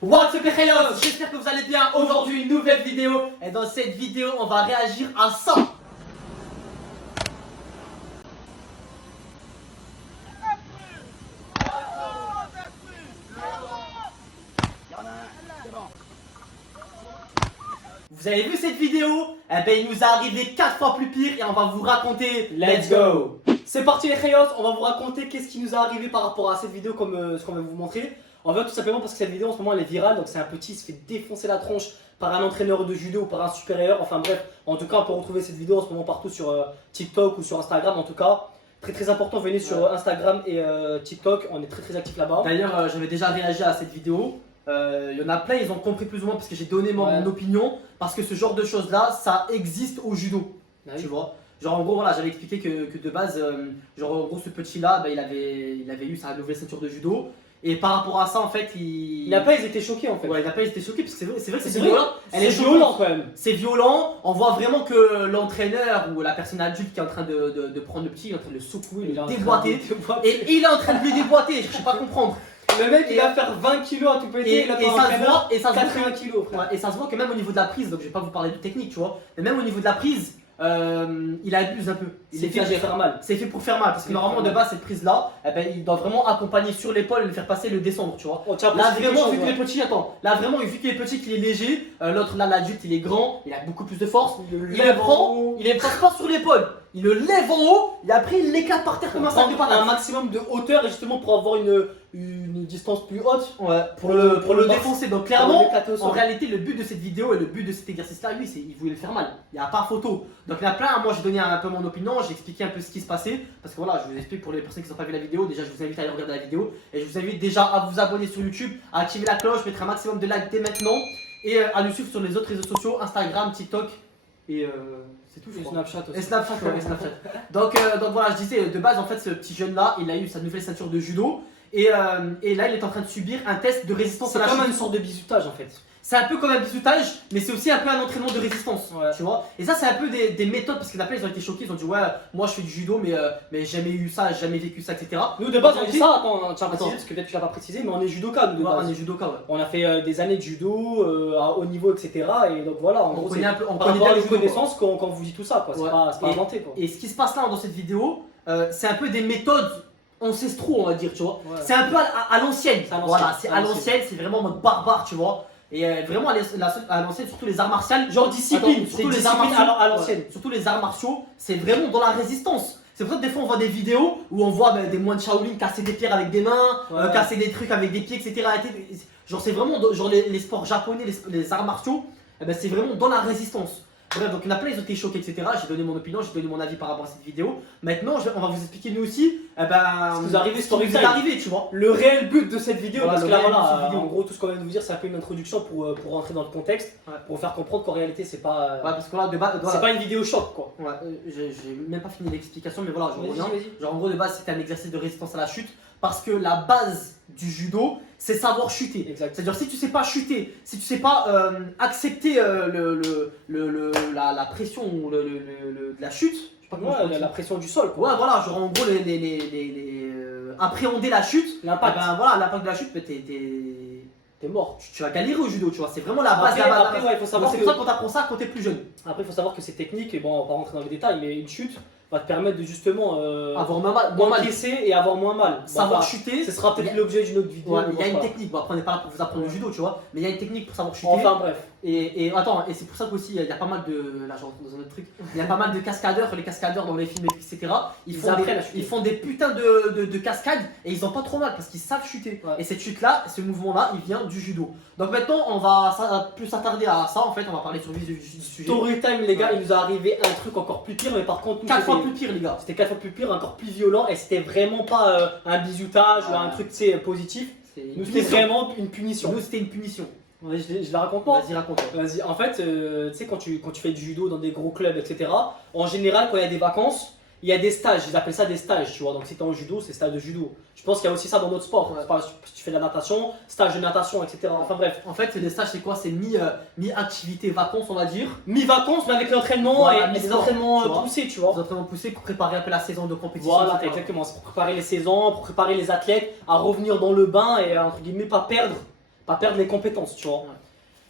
What's up les Khayos, j'espère que vous allez bien. Aujourd'hui une nouvelle vidéo. Et dans cette vidéo on va réagir à ça. Vous avez vu cette vidéo? Eh ben il nous est arrivé 4 fois plus pire et on va vous raconter. Let's go. C'est parti les Khayos, on va vous raconter qu'est-ce qui nous est arrivé par rapport à cette vidéo comme ce qu'on va vous montrer. En fait tout simplement parce que cette vidéo en ce moment elle est virale, donc c'est un petit qui se fait défoncer la tronche par un entraîneur de judo ou par un supérieur, enfin bref, en tout cas on peut retrouver cette vidéo en ce moment partout sur TikTok ou sur Instagram en tout cas. Très important, venez sur Instagram et TikTok, on est très actifs là-bas. D'ailleurs j'avais déjà réagi à cette vidéo, il y en a plein, ils ont compris plus ou moins parce que j'ai donné mon opinion, parce que ce genre de choses là, ça existe au judo, tu vois. Genre en gros voilà, j'avais expliqué que de base, genre en gros ce petit là, il avait eu sa nouvelle ceinture de judo. Et par rapport à ça, en fait, il n'a pas été choqué en fait. Ouais, il n'a pas été choqué parce que c'est vrai que c'est violent. Elle est violent quand même. C'est violent. On voit vraiment que l'entraîneur ou la personne adulte qui est en train de prendre le petit, il est en train de le secouer, le déboîter. Et il est en train de lui déboîter. Je sais pas comprendre. Le mec il va faire 20 kilos à tout péter. Et ça se voit que même au niveau de la prise, donc je vais pas vous parler de technique, tu vois, mais même au niveau de la prise. Il abuse un peu. C'est fait pour faire mal. C'est fait pour faire mal parce que normalement de base cette prise là, il doit vraiment accompagner sur l'épaule et le faire passer et le descendre, tu vois. Là vraiment vu qu'il est petit, là vraiment vu qu'il est petit, qu'il est léger, l'autre là l'adulte il est grand, il a beaucoup plus de force. Il le prend, il le passe pas sur l'épaule, il le lève en haut et après il l'éclate par terre comme un sac de patates. Un maximum de hauteur et justement pour avoir une distance plus haute pour le défoncer. Donc clairement en réalité le but de cette vidéo et le but de cet exercice là, lui c'est il voulait le faire mal. Il n'y a pas photo. Donc il y en a plein, moi j'ai donné un peu mon opinion, j'ai expliqué un peu ce qui se passait. Parce que voilà, je vous explique pour les personnes qui n'ont pas vu la vidéo, déjà je vous invite à aller regarder la vidéo. Et je vous invite déjà à vous abonner sur YouTube, à activer la cloche, mettre un maximum de likes dès maintenant. Et à nous suivre sur les autres réseaux sociaux, Instagram, TikTok et c'est tout. Et Snapchat aussi. Et Snapchat, ouais, Snapchat. Donc voilà, je disais, de base en fait ce petit jeune là, il a eu sa nouvelle ceinture de judo. Et là il est en train de subir un test de résistance à la chute. C'est comme une sorte de bizutage en fait. C'est un peu comme un bizutage, mais c'est aussi un peu un entraînement de résistance, tu vois. Et ça, c'est un peu des méthodes, parce que d'après, ils ont été choqués, ils ont dit ouais, moi je fais du judo, mais j'ai jamais eu ça, j'ai jamais vécu ça, etc. Nous de base, on dit ça, attends, tiens, préciser, parce que peut-être tu l'as pas précisé, mais on est judoka, nous de base. On est judoka, ouais. On a fait des années de judo à haut niveau, etc. Et donc voilà, on connaît un peu, on connaît bien les connaissances quand on vous dit tout ça, quoi. C'est pas inventé, quoi. Et ce qui se passe là dans cette vidéo, c'est un peu des méthodes ancestraux, on va dire, tu vois. C'est un peu à l'ancienne, voilà, c'est à l'ancienne, c'est vraiment en mode barbare, tu vois. Et vraiment à l'ancienne, surtout les arts martiaux, genre discipline, surtout les arts martiaux à l'ancienne, surtout les arts martiaux, c'est vraiment dans la résistance. C'est pour ça que des fois on voit des vidéos où on voit des moines Shaolin casser des pierres avec des mains, casser des trucs avec des pieds, etc. Genre c'est vraiment genre les sports japonais, les arts martiaux, c'est vraiment dans la résistance. Bref, donc il y en a plein, ils ont été choqués, etc. J'ai donné mon opinion, j'ai donné mon avis par rapport à cette vidéo. Maintenant, on va vous expliquer nous aussi ce qui nous est arrivé, tu vois. Le réel but de cette vidéo, parce que là, voilà, en gros, tout ce qu'on vient de vous dire, c'est un peu une introduction pour rentrer dans le contexte, pour vous faire comprendre qu'en réalité, c'est pas. Parce que là, de base, c'est pas une vidéo choc, quoi. J'ai même pas fini l'explication, mais voilà, je reviens. Genre, en gros, de base, c'était un exercice de résistance à la chute, parce que la base du judo, c'est savoir chuter. C'est-à-dire si tu sais pas chuter, si tu sais pas accepter la pression de la chute, je sais pas la pression du sol, quoi. Ouais, voilà, genre en gros appréhender la chute, l'impact. Voilà, l'impact de la chute, t'es mort. Tu vas galérer au judo, tu vois. C'est vraiment la base. Après, il faut savoir c'est pour ça qu'on t'apprend ça quand t'es plus jeune. Après, il faut savoir que ces techniques, et bon, on va pas rentrer dans les détails, mais une chute va te permettre de justement avoir moins caisser et avoir moins mal. Savoir chuter, ce sera peut-être l'objet d'une autre vidéo. Il y a une technique, bon après on n'est pas là pour vous apprendre le judo, tu vois, mais il y a une technique pour savoir chuter. Enfin bref. Et attends, et c'est pour ça qu'aussi il y a pas mal de. Là je rentre dans un autre truc. Il y a pas mal de cascadeurs, les cascadeurs dans les films, etc. Ils font des putains de cascades et ils ont pas trop mal parce qu'ils savent chuter. Et cette chute là, ce mouvement là, il vient du judo. Donc maintenant on va plus s'attarder à ça en fait, on va parler sur le vif du sujet. Story time les gars, il nous est arrivé un truc encore plus pire, mais par contre 4 fois plus pire les gars. C'était 4 fois plus pire, encore plus violent et c'était vraiment pas un bizutage ou un truc positif. Nous c'était vraiment une punition. Nous c'était une punition. Je la raconte pas. Vas-y, raconte. Vas-y, en fait, tu sais, quand tu fais du judo dans des gros clubs, etc., en général, quand il y a des vacances, il y a des stages, ils appellent ça des stages, tu vois. Donc si tu es en judo, c'est stage de judo. Je pense qu'il y a aussi ça dans notre sport. Si tu fais de la natation, stage de natation, etc. Enfin bref. En fait, les stages, c'est quoi? C'est mi-activité vacances, on va dire. Mi-vacances, mais avec l'entraînement et des entraînements poussés, tu vois. Des entraînements poussés pour préparer un peu la saison de compétition. Voilà, exactement. C'est pour préparer les saisons, pour préparer les athlètes à revenir dans le bain et entre guillemets pas pas perdre les compétences, tu vois. Ouais.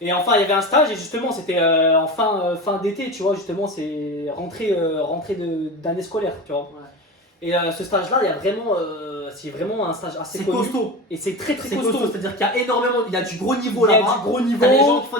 Et enfin, il y avait un stage et justement, c'était en fin d'été, tu vois, justement, c'est rentrée d'année scolaire, tu vois. Ouais. Et ce stage-là, il y a vraiment, c'est vraiment un stage assez C'est connu. costaud. Et c'est très C'est costaud. costaud, c'est-à-dire qu'il y a énormément, il y a du gros niveau Il y a là-bas. du gros niveau. T'as des gens qui font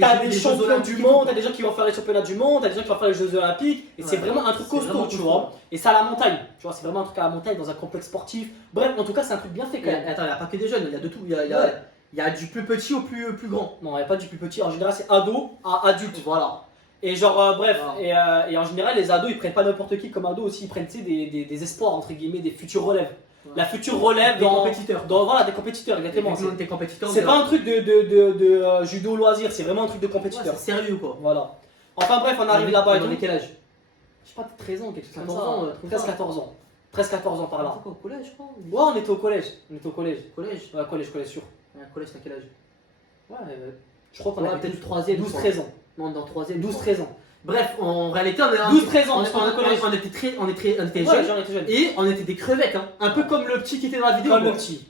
T'as des Jeux champions olympiques du et tout, monde, quoi. t'as des gens qui vont faire les championnats du monde, t'as des gens qui vont faire les Jeux olympiques. Et c'est Ouais. vraiment un truc C'est costaud, vraiment tu costaud. vois. Et c'est à la montagne, tu vois, c'est vraiment un truc à la montagne dans un complexe sportif. Bref, en tout cas, c'est un truc bien fait quand même. Attends, il n'y a pas que des jeunes, il y a de tout. Ouais. Il y a du plus petit au plus grand. Non, il n'y a pas du plus petit. En général, c'est ado à adulte. Voilà. Et genre, bref, Voilà. et en général, les ados ils prennent pas n'importe qui comme ado aussi, ils prennent tu sais, des espoirs, entre guillemets, des futurs relèves. Ouais. La future relève Des dans. compétiteurs. Voilà, des compétiteurs, exactement. Effectivement, t'es compétiteur. C'est pas un truc de judo loisir, c'est vraiment un truc de Ouais, compétiteur. c'est sérieux quoi. Voilà. Enfin bref, on arrive là-bas et tout. On est quel âge? Je sais pas, 13 ans, quelque chose comme 14 ça. ans, 13-14 ans. 13-14 ans par là. C'est quoi, au collège je crois? Ouais, on était au collège. On était au collège. Collège? Ouais, collège sûr. Ouais, collège, t'as quel âge? Ouais, je crois qu'on Ouais, avait peut-être peut-être 3ème. 12-13 ans. Non, dans 3ème. 12-13 ans. Bref, en réalité, on est 12-13 ans, on parce qu'on est au collège. on était Ouais, jeunes. j'en étais jeune. Et on était des crevettes, hein. Un peu comme le petit qui était dans la vidéo. Comme le quoi. petit.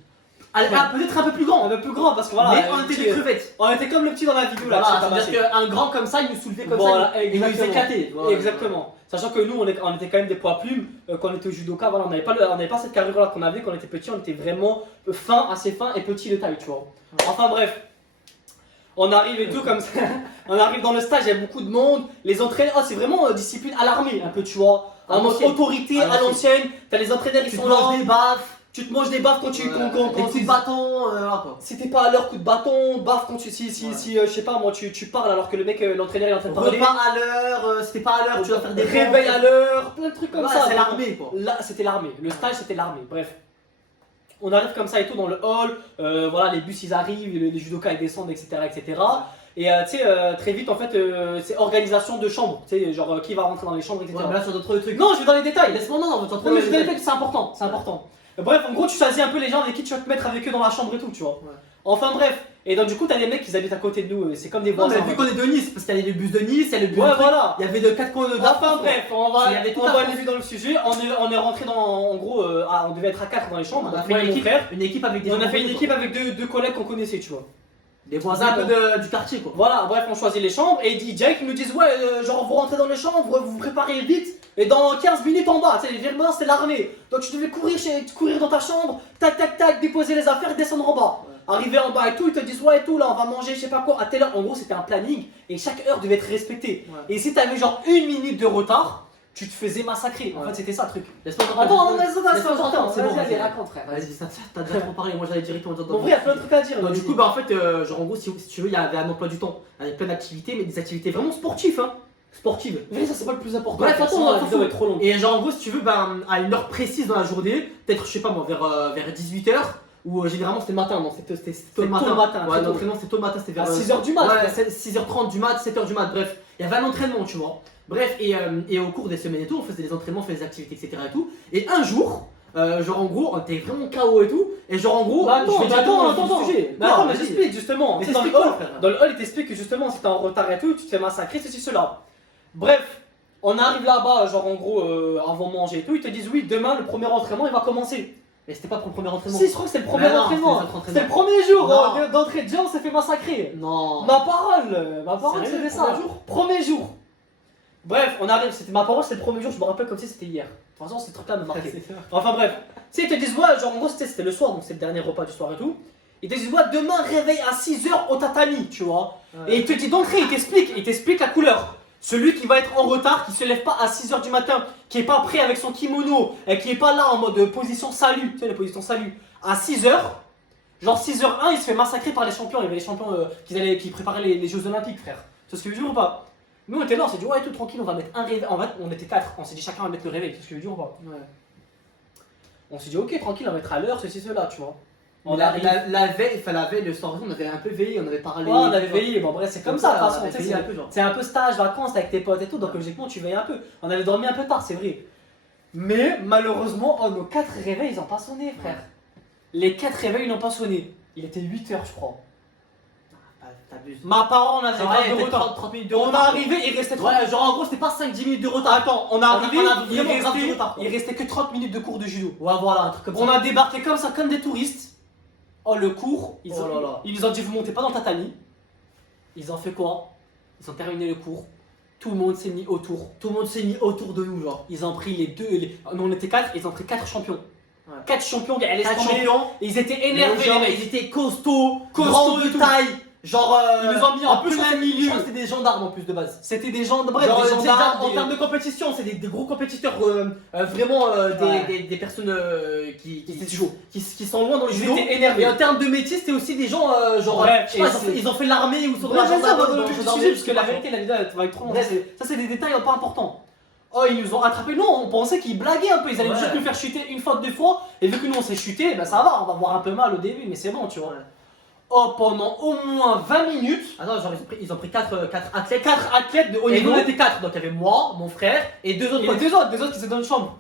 Peut-être un peu plus grand. Un peu plus grand parce que voilà. Mais le on était petit, des crevettes. on était comme le petit dans la vidéo là. Voilà, qui s'est c'est-à-dire tabassé. qu'un grand comme ça, il nous soulevait comme Voilà, ça. Il nous exactement. éclatait. Voilà. Exactement. Sachant que nous, on était quand même des poids plumes. Quand on était au judoka, voilà, on n'avait pas cette carrure là qu'on avait quand on était petit. On était vraiment fin, assez fin et petit de taille, tu vois. Enfin bref. On arrive et tout comme ça. On arrive dans le stage, il y a beaucoup de monde. Les entraîneurs, c'est vraiment discipline à l'armée, un peu, tu vois. En mode autorité à l'ancienne. T'as les entraîneurs, ils Tu sont te là. manges des baffes. Tu te manges des baffes quand tu. Des coups de bâton. Voilà quoi. Si t'es pas à l'heure, coup de bâton, baffe quand tu. Si je sais pas, moi, tu parles alors que le mec, l'entraîneur, il est en train de parler. Repas à l'heure. Si t'es pas à l'heure, tu dois faire des Réveil à l'heure, plein de trucs comme Ouais, ça. c'est l'armée quoi. Là, c'était l'armée. Le stage, c'était l'armée. Bref. On arrive comme ça et tout dans le hall. Voilà, les bus ils arrivent, les judokas ils descendent, etc. etc. Et tu sais, très vite en fait, c'est organisation de chambres. Tu sais, genre qui va rentrer dans les chambres, etc. Ouais, mais là sur d'autres trucs. Non, je vais dans les détails. Laisse-moi, non, Non, mais je vais dans les détails, c'est important. C'est important. Bref, en gros, tu choisis un peu les gens avec qui tu vas te mettre avec eux dans la chambre et tout, tu vois. Ouais. Enfin, bref. Et donc, du coup, t'as des mecs qui habitent à côté de nous. C'est comme des Non, voisins. mais vu qu'on est de Nice, parce qu'il y a le bus de Nice, il y a le bus Ouais, de truc, voilà. il y avait de 4 coins de Enfin bref, Il y avait tout on à va faire. aller vite dans le sujet. On est rentré dans, en gros, on devait être à 4 dans les chambres. On a donc fait moi et mon frère. une équipe avec des On a gens fait une connus, équipe quoi. avec deux collègues qu'on connaissait, tu vois. Des voisins un peu du quartier quoi. Voilà, bref, on choisit les chambres et direct ils nous disent ouais, genre vous rentrez dans les chambres, vous vous préparez vite et dans 15 minutes en bas, tu sais, les virements c'est l'armée. Donc tu devais courir dans ta chambre, tac tac tac, déposer les affaires, descendre en bas. Arriver en bas et tout, ils te disent ouais et tout, là on va manger, je sais pas quoi, à telle heure. En gros, c'était un planning et chaque heure devait être respectée. Ouais. Et si t'avais genre 1 minute de retard, tu te faisais massacrer. En Ouais. fait, c'était ça le truc. Laisse-moi Attends, non, c'est laisse-moi important. c'est bon. Vas-y, Vas-y, raconte, frère. Vas-y, ça, t'as déjà trop parlé, moi j'allais directement dans En vrai, il y a plein de trucs à dire. Non, du vas-y. coup, bah en fait, genre en gros, si tu veux, il y avait un emploi du temps avec plein d'activités, mais des activités vraiment sportives, hein. Sportives. Mais ça, c'est pas le plus important. Bref, attends, Sinon, on la s'en vidéo fout. est trop longue. Et genre en gros, si tu veux, ben, à une heure précise dans la journée, peut-être, je sais pas moi, vers 18h, ou généralement c'était le matin, non, c'était tôt le matin. Ouais, très tôt. l'entraînement c'était tôt le matin, c'était vers À 6h du mat. Ouais, 6h30 du mat, 7h du mat, bref, il y avait un entraînement, tu vois. Bref, et au cours des semaines et tout, on faisait des entraînements, on faisait des activités, etc. et tout. Et un jour, genre en gros, on était vraiment KO et tout, et genre en gros, Bah attends, je vais directement dans le attends. sujet. Mais Non, attends, mais vas-y. j'explique justement. Mais Tu sais, t'expliques quoi, frère? dans le hall, il t'explique que justement, si t'es en retard et tout, tu te fais massacrer, ceci, cela. Bref, on arrive là-bas, genre en gros, avant manger et tout, ils te disent oui, demain, le premier entraînement, il va commencer. Mais c'était pas pour le premier entraînement. Si, je crois que c'était le premier Mais non, entraînement. c'était notre C'était le entraînement. premier jour Non. d'entrée de jeu, on s'est fait massacrer. Non. Ma parole, Sérieux, c'était ça. Premier jour. Bref, on arrive, c'était ma parole, c'était le premier jour, je me rappelle comme si c'était hier. De toute façon, ces trucs-là me marquaient. Enfin bref, tu sais, ils te disent, ouais, genre en gros, c'était le soir, donc c'est le dernier repas du soir et tout. Ils te disent, ouais, demain, réveil à 6h au tatami, tu vois. Et il te dit d'entrée, il t'explique la couleur. Celui qui va être en retard, qui se lève pas à 6h du matin, qui est pas prêt avec son kimono, et qui est pas là en mode position salut, tu sais, les positions salut, à 6h, genre 6h1, il se fait massacrer par les champions. Il y avait les champions qui préparaient les Jeux Olympiques, frère. C'est ce que je veux dire ou pas? Nous on était là, on s'est dit ouais tout tranquille, on va mettre un réveil. En fait on était 4, on s'est dit chacun va mettre le réveil, c'est ce que je veux dire ou pas? Ouais. On s'est dit ok tranquille, on va mettre à l'heure, ceci, cela, tu vois. On Mais arrive. la veille, enfin la veille, le soir, on avait un peu veillé, on avait parlé. Ouais, on avait veillé, bon bref c'est comme ça de toute façon, on avait tu sais, veillé un peu genre. c'est un peu stage, vacances avec tes potes et tout, donc logiquement tu veilles un peu. On avait dormi un peu tard, c'est vrai. Mais malheureusement, nos 4 réveils ils ont pas sonné frère. Les 4 réveils ils n'ont pas sonné. Il était 8h je crois. T'abuses. Ma parole, on avait Ouais, grave de peut-être retard. 30 minutes de On est retard. arrivé, il restait 30 Ouais, genre en gros, c'était pas 5-10 minutes de retard. Attends, on est arrivé, on a il vraiment grave du restait, retard, quoi. il restait que 30 minutes de cours de judo. Ouais, voilà, un truc comme ça. On a débarqué comme ça, comme des touristes. Oh, le cours, ils Oh là là. nous ont dit vous montez pas dans le tatami. Ils ont fait quoi? Ils ont terminé le cours. Tout le monde s'est mis autour. Tout le monde s'est mis autour de nous, genre. Ils ont pris les deux. Nous on était 4, ils ont pris 4 champions. Ouais. 4 champions, gars, Quatre champions. Ils étaient énervés, Genre, les mecs. ils étaient costauds, Costauds grands et de tout. taille. Genre, Ils nous ont mis en plus plein je milieu. crois que c'était des gendarmes en plus de base. C'était des gens, bref, Genre, des c'est gendarmes. en termes de compétition, c'est des gros compétiteurs, vraiment Ouais. des personnes qui étaient chauds. qui sont loin dans le Ils judo. étaient énervés. Et en termes de métier, c'était aussi des gens genre, Bref, je sais pas, et ils ont fait l'armée ou sont dans Ouais, la c'est ça, gendarmerie, dans le dans sujet, gendarmerie, parce que la vérité, la vidéo, elle va être trop longue. Bref. Ça, c'est des détails pas importants. Oh, ils nous ont attrapés. Nous, on pensait qu'ils blaguaient un peu. Ils allaient Ouais. juste nous faire chuter une fois, 2 fois. Et vu que nous, on s'est chuté, bah ça va, on va avoir un peu mal au début, mais c'est bon, tu vois. Ouais. Oh, pendant au moins 20 minutes, Attends, genre ils ont pris 4 athlètes. 4 athlètes de haut Et niveau. nous on était 4, donc il y avait moi, mon frère et 2 autres Et potes. les deux autres qui étaient dans une chambre.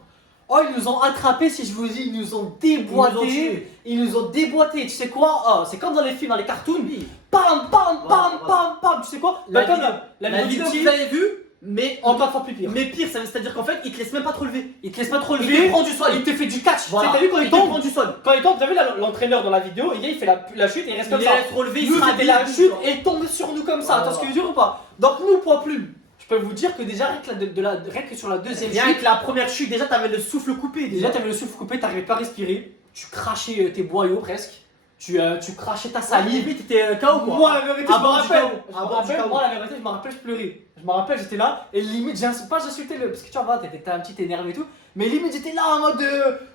Oh, ils nous ont attrapés, si je vous dis, ils nous ont Ils nous ont déboîtés. tués. Ils nous ont déboîtés. Tu sais quoi? Oh, c'est comme dans les films, dans les cartoons. Oui. Pam, pam, Ouais, pam, ouais. pam, pam. Tu sais quoi? La Bah, comme vidéo- la La vidéo vidéo que du vous petit, avez vue, mais encore fois plus pire. Mais pire, c'est-à-dire qu'en fait, ils te laissent même pas te relever. Il te laisse pas trop Il lever. te prend du sol. Il te fait du catch. Voilà. Tu sais, t'as vu quand il Il te tombe? prend du sol. Quand il tombe, t'as vu l'entraîneur dans la vidéo, il fait la chute et il reste Il comme les ça. laisse relever, il Nous, se c'était rhabille, la tout, chute genre. et il tombe sur nous comme ça. Voilà. Attends, ce que je veux dire ou pas? Donc, nous, poids plume. Je peux vous dire que déjà, rien que sur la deuxième Rien chute, que la première chute, déjà t'avais le souffle coupé. déjà, t'avais le souffle coupé, t'arrivais pas à respirer. Tu crachais tes boyaux presque. Tu crachais ta salive. Limite, t'étais KO quoi. Moi, la vérité, je me Avant du rappelle. chaos. Je me Avant du rappelle, chaos. moi, la vérité, je me rappelle, je pleurais. Je me rappelle, j'étais là et limite, j'insultais le. Parce que tu vois, t'étais un petit énervé et tout. Mais limite, j'étais là en mode.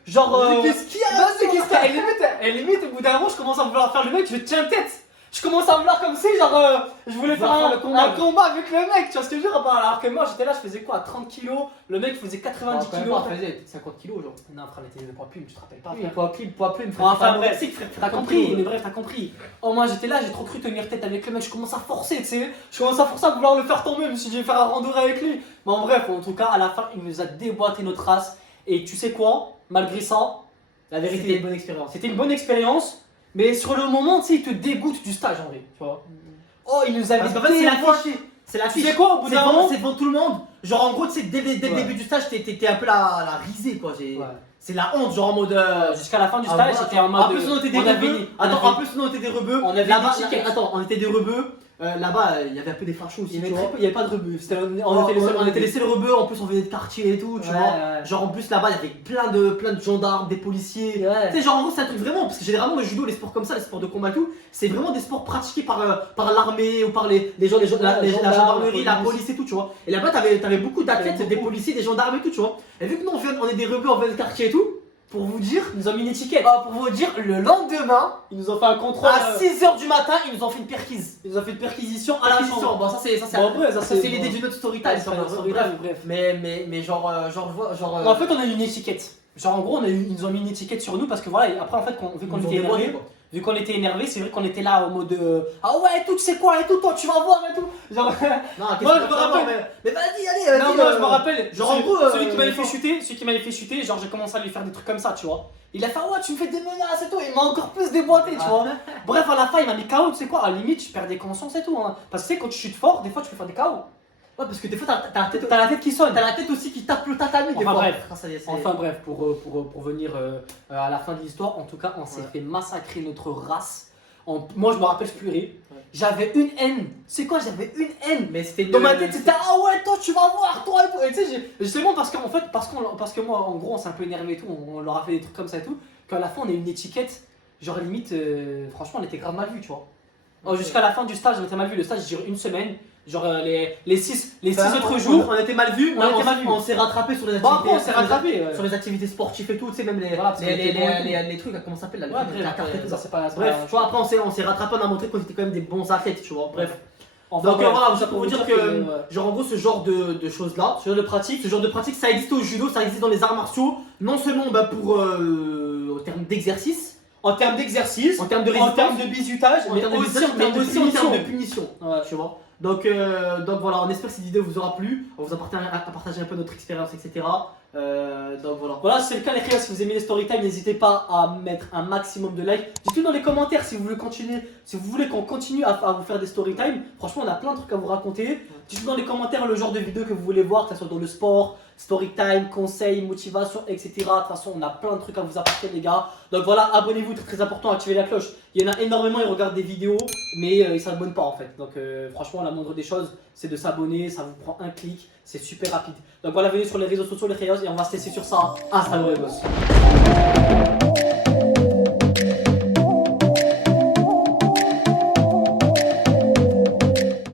Genre. Mais qu'est-ce qu'il y a? Vas-y, qu'est-ce qu'il y a? Et limite, au bout d'un moment, je commence à vouloir faire le mec, je tiens tête. Je commence à vouloir comme si, genre, je voulais faire Vouloir un faire le combat. avec le mec, tu vois ce que je veux dire? Alors que moi, j'étais là, je faisais quoi? 30 kilos, le mec faisait 90 kilos. Il faisait 50 kilos genre. Non, frère, les poids plumes, tu te rappelles pas? Oui, frère. poids plume, frère. Enfin T'es bref, anorexique, frère. t'as compris, mais bref, t'as compris. Oh, moi j'étais là, j'ai trop cru tenir tête avec le mec, je commence à forcer, tu sais. Je commence à forcer à vouloir le faire tomber, je me suis dit, je vais faire un randonnée avec lui. Mais en bref, en tout cas, à la fin, il nous a déboîté notre race. Et tu sais quoi? Malgré ça, la vérité, C'était une bonne expérience. c'était une bonne expérience. Mais sur le moment, tu sais, il te dégoûte du stage en vrai, tu vois. Oh, il nous avait Parce qu'en fait, c'est la déboîté. fiche. C'est la Tu fiche. sais quoi, au bout C'est d'un devant, moment, c'est devant tout le monde. Genre en gros, tu sais, dès le Ouais. début du stage, t'étais un peu la risée quoi. Ouais. C'est la honte, genre en mode. Jusqu'à la fin du Ah, stage, voilà. c'était en mode. En plus, on était des on avait- rebeux. on Attends, avait- en plus, on était des rebeux. on avait Là-bas, des tickets. attends, on était des rebeux. Là-bas, il y avait un peu des fachos aussi. Il y tu avait vois. très peu- il y avait pas de rebeux. On était les seuls rebeux. En plus, on venait de quartier et tout, tu Ouais, vois. ouais. Genre en plus là-bas, il y avait plein de gendarmes, des policiers. Ouais. Tu sais, genre en gros, c'est un truc vraiment. Parce que généralement, le judo, les sports comme ça, les sports de combat et tout, c'est vraiment des sports pratiqués par l'armée ou par les gens, la gendarmes, gendarmerie, la police. police et tout, tu vois. Et là-bas, t'avais beaucoup d'athlètes, T'avais des beaucoup. policiers, des gendarmes et tout, tu vois. Et vu que nous, on est des rebeux, on vient de quartier et tout, pour vous dire. Ils nous ont mis une étiquette. Pour vous dire, le lendemain, Ils nous ont fait un contrôle. à 6h du matin, ils nous ont fait une perquise. Ils nous ont fait une perquisition à la Perquisition. chambre. Bon, ça c'est Bon, après, ça, c'est c'est l'idée bon. d'une autre story Ouais, time. c'est une story Bref. time, bref. Mais genre. En fait, on a eu une étiquette. Genre, en gros, ils nous ont mis une étiquette sur nous parce que voilà, et après, en fait, vu qu'on Ils nous ont était dévoilé, énervé, quoi. vu qu'on était énervé, c'est vrai qu'on était là au mode ah ouais, tout, tu sais quoi, et tout, toi, tu vas voir, et tout. Genre, Non, qu'est-ce Moi, que je tu me vas rappelle. voir, mais vas-y, allez, non, vas-y. moi, je me rappelle, genre, en gros, celui qui m'avait fait genre- chuter, genre, j'ai commencé à lui faire des trucs comme ça, tu vois. Il a fait, ouais, tu me fais des menaces et tout, il m'a encore plus déboîté, tu vois. Bref, à la fin, il m'a mis KO, tu sais quoi, à la limite, je perdais conscience et tout. Hein. Parce que tu sais, quand tu chutes fort, des fois, tu peux faire des KO. Ouais, parce que des fois, t'as T'as la tête qui sonne. la tête aussi qui tape le tatami. des Enfin, fois. bref. Ah, ça y est, c'est- Enfin bref, pour venir à la fin de l'histoire, en tout cas, on s'est Ouais. fait massacrer notre race. Moi, je me rappelle, je pleurais. Ouais. J'avais une haine. C'est quoi? J'avais une haine. Mais c'était Dans ma tête, c'était ah ouais, toi, tu vas voir, toi et tout. Et tu sais, justement, parce qu'en fait, parce que moi, en gros, on s'est un peu énervé et tout, on leur a fait des trucs comme ça et tout, qu'à la fin, on a eu une étiquette. Genre, limite, franchement, on était grave mal vu, tu vois. Ok. Jusqu'à la fin du stage, on était mal vu. Le stage dure une semaine. Genre, les six Enfin, autres on- jours. on était mal vus, on était mal vus. on s'est rattrapé sur les Bon, activités. après, on s'est rattrapé. Sur les activités sportives et tout, tu sais, même les, Voilà, parce qu'on était bons et tout. les trucs, comment ça s'appelle là, Ouais, les trucs, bref, la carte et tout ça, ça. c'est pas. Bref, tu vois, après on s'est rattrapé, on a montré qu'on était quand même des bons athlètes, tu vois. Bref. Enfin, Donc bref, voilà, ça pour vous dire que, ouais. genre en gros, ce genre de choses là, ce genre de pratique, ça existe au judo, ça existe dans les arts martiaux, non seulement pour en termes d'exercice, En termes d'exercice, en termes de en résistance, termes de bizutage, en mais termes de aussi résistance, en termes de mais aussi en termes de punition. punition, Ouais. tu vois. Donc voilà, on espère que cette vidéo vous aura plu. On vous a partagé un peu notre expérience, etc. Donc voilà. Voilà, c'est le cas les gars, si vous aimez les story time, n'hésitez pas à mettre un maximum de likes. Dites-le dans les commentaires si vous voulez continuer, si vous voulez qu'on continue à vous faire des story time. Franchement, on a plein de trucs à vous raconter. Dites-le dans les commentaires le genre de vidéo que vous voulez voir, que ce soit dans le sport, story time, conseils, motivation, etc. De toute façon, on a plein de trucs à vous apporter les gars. Donc voilà, abonnez-vous, très très important, activez la cloche. Il y en a énormément, ils regardent des vidéos, mais ils s'abonnent pas en fait. Donc franchement, la moindre des choses, c'est de s'abonner, ça vous prend un clic, c'est super rapide. Donc voilà, venez sur les réseaux sociaux les Reyos et on va se laisser sur ça. Hasta luego.